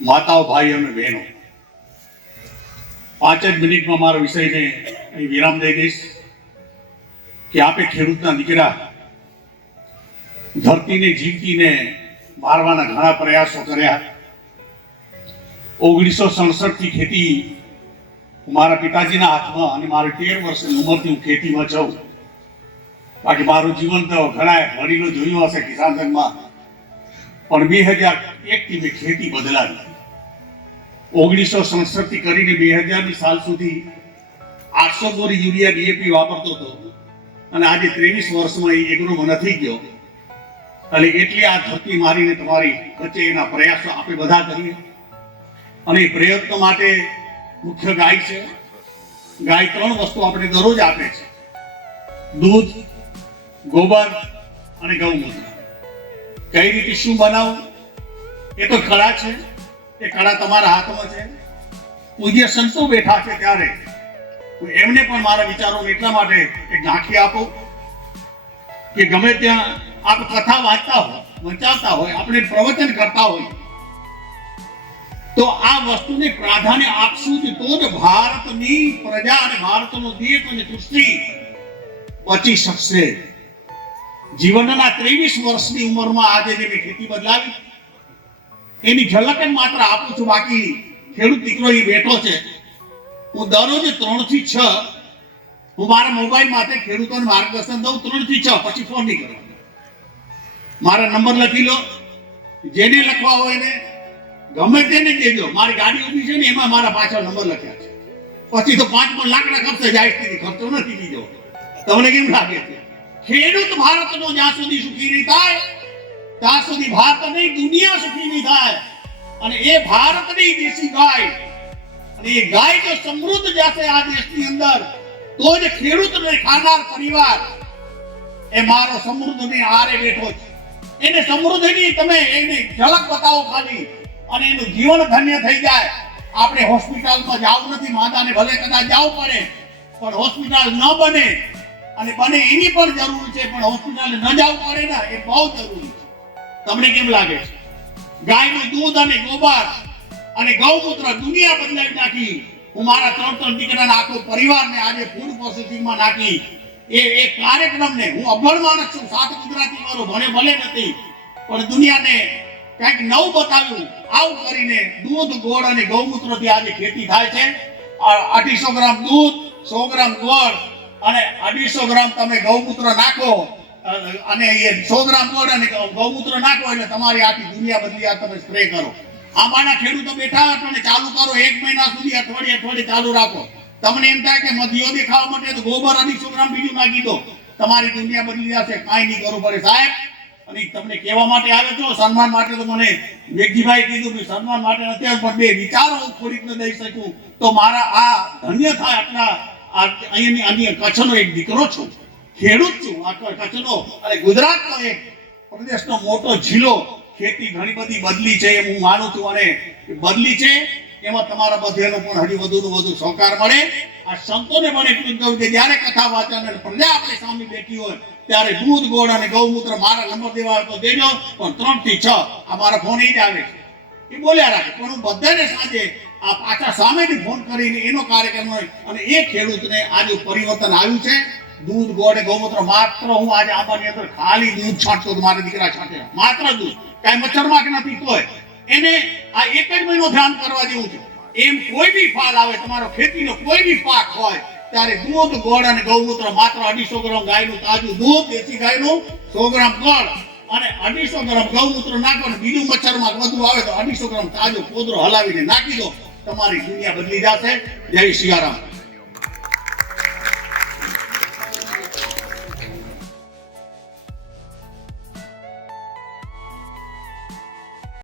માતાઓ, ભાઈ અને બહેનો, 5 જ મિનિટમાં મારા વિષયને અહીં વિરામ દઈ દઈશ કે આપે ખેડૂતના દીકરા ધરતીને જીવતીને મારવાના ઘણા પ્રયાસો કર્યા. 1967 થી ખેતી મારા પિતાજીના હાથમાં અને મારી 13 વર્ષની ઉંમરથી હું ખેતીમાં છું. બાકી મારું જીવન તો ઘણા વડીલો જોયું હશે કિસાન સંઘમાં, પણ 2001 થી મેં ખેતી બદલાવી. 1967 થી કરીને 2000ની સાલ સુધી 800 બોરી યુરિયા ડીએપી વાપરતો હતો અને આજે 23 વર્ષમાં એ એગ્રોમાં નથી ગયો. એટલે એટલી આ ધરતી મારીને તમારી વચ્ચે એના પ્રયાસો આપણે બધા કરીએ. અને એ પ્રયત્નો માટે મુખ્ય ગાય છે. ગાય 3 વસ્તુ આપણે દરરોજ આપે છે: દૂધ, ગોબર અને ગૌમૂત્ર. કઈ રીતે શું બનાવવું એ તો કળા છે. એ કળા તમારા હાથમાં છે. પૂજ્ય સંતો બેઠા છે ત્યારે હું એમને પણ મારા વિચારો એટલા માટે એક ઝાંખી આપું કે ગમે ત્યાં આપ કથા વાંચતા હોય, વંચાવતા હોય, આપણે પ્રવચન કરતા હોય તો આ વસ્તુને પ્રાધાન્ય આપશું જ તો જ ભારતની પ્રજા અને ભારતનો દેશ અને સૃષ્ટિ બચી શકશે. જીવનના 23 વર્ષની ઉંમરમાં આજે જે મેં ખેતી બદલાવી એની ઝલક જ માત્ર આપું છું. બાકી ખેડૂત દીકરો એ બેઠો છે. હું દરરોજ 3 થી 6 હું મારા મોબાઈલ માટે ખેડૂતોને માર્ગદર્શન દઉં. 3 થી 6 પછી ફોન નહીં કરવાનો. મારા નંબર લખી લો. જેને લખવા હોય ને ગમે તેને દેજો. મારી ગાડી ઊભી છે ને એમાં મારા પાછળ નંબર લખ્યા છે. પછી તો 5 લાકડા ખર્ચે જાય છે, ખર્ચો નથી લીધો. તમને કેમ લાગે છે? ખેડૂત ભારતનો જ્યાં સુધી સુખી નહીં થાય ત્યાં સુધી ભારત નહીં દુનિયા સુખી નહીં થાય. અને એ ભારતની દેશી ગાય અને એ ગાય જો સમૃદ્ધ જશે આ દેશની અંદર તો જ ખેડૂતને ખાનાર પરિવાર એ મારો સમૃદ્ધની આરે બેઠો છે. એને સમૃદ્ધિની તમે એને ઝલક બતાવો ખાલી અને એનું જીવન ધન્ય થઈ જાય. આપણે હોસ્પિટલમાં જવું નથી. માતાને ભલે કદાચ જવું પડે પણ હોસ્પિટલ ન બને અને બને એની પણ જરૂર છે, પણ હોસ્પિટલ ન જવું પડે ને એ બહુ જરૂરી છે. તમને કેમ લાગે છે? ગાયનું દૂધ અને ગોબર અને ગૌમૂત્ર દુનિયા બદલાવી નાખી. હું મારા 3 દીકરાના આખો પરિવારને આજે ફૂડ પ્રોસેસિંગમાં નાખી. એ કાર્યક્રમને હું અભણ માણસ છું. 7 ગુજરાતી મારો ભણે ભલે નથી પણ દુનિયાને કંઈક નવું બતાવ્યું. આવું કરીને દૂધ, ગોળ અને ગૌમૂત્રથી આજે ખેતી થાય છે. 250 ગ્રામ દૂધ, 100 ગ્રામ ગોળ અને 250 ગ્રામ તમે ગૌમૂત્ર નાખો અને એ 100 ગ્રામ ગોળ અને ગૌમૂત્ર નાખો એટલે તમારી આખી દુનિયા બદલી. આ તમે સ્પ્રે કરો. આંબાના ખેડૂતો બેઠા અને ચાલુ કરો. 1 મહિના સુધી અઠવાડિયે ચાલુ રાખો. તમને એમ થાય કે મધ્યો દેખાવા માટે તો ગોબર 250 ગ્રામ બીજું નાખી દો. તમારી દુનિયા બદલી જશે. કાંઈ નહીં કરવું પડે સાહેબ. અને તમને કહેવા માટે આવે તો સન્માન માટે તો મને વેગજીભાઈ કીધું કે સન્માન માટે નથી પણ 2 વિચારો હું ખોરીને દઈ શકું તો મારા આ ધન્ય થાય. આટલા અહીંયાની કચ્છનો એક દીકરો છું, ખેડૂત છું. આ કચ્છનો અને ગુજરાતનો એક પ્રદેશનો મોટો જિલ્લો. ખેતી ઘણી બધી બદલી છે એમ હું માનું છું અને બદલી છે એમાં તમારા બધેનો પણ હજી વધુ સહકાર મળે. આ સંતોને પણ એટલું કહ્યું કે જ્યારે કથા વાંચન અને પ્રજા આપણી સામે બેઠી હોય ત્યારે દૂધ, ગોળ અને ગૌમૂત્ર મારા નંબર દેવા હોય તો દેજો. પણ 3 થી 6 આ મારા ફોન જ આવે છે. એ બોલ્યા રાખે પણ હું બધાને સાંજે આ પાછા સામેથી ફોન કરીને એનો કાર્યક્રમ હોય. અને એ ખેડૂતને આજે પરિવર્તન આવ્યું છે. દૂધ, ગોળ અને ગૌમૂત્ર માત્ર હું આજે આંબાની અંદર ખાલી દૂધ છાંટતો તો મારા દીકરા છાંટે. માત્ર દૂધ, કાંઈ મચ્છર માખ નથી. તોય એને આ 1 જ મહિનો ધ્યાન કરવા જેવું છે. એમ કોઈ બી ફાલ આવે, તમારો ખેતીનો કોઈ બી પાક હોય ત્યારે દૂધ, ગોળ અને ગૌમૂત્ર માત્ર 250 ગ્રામ ગાયનું તાજું દૂધ, દેશી ગાયનું 100 ગ્રામ ગોળ અને 250 ગ્રામ ગૌમૂત્ર નાખો. અને બીજું મચ્છરમાં વધુ આવે તો 250 ગ્રામ તાજો ફોદરો હલાવીને નાખી દો. તમારી દુનિયા બદલી જશે. જય સિયારામ.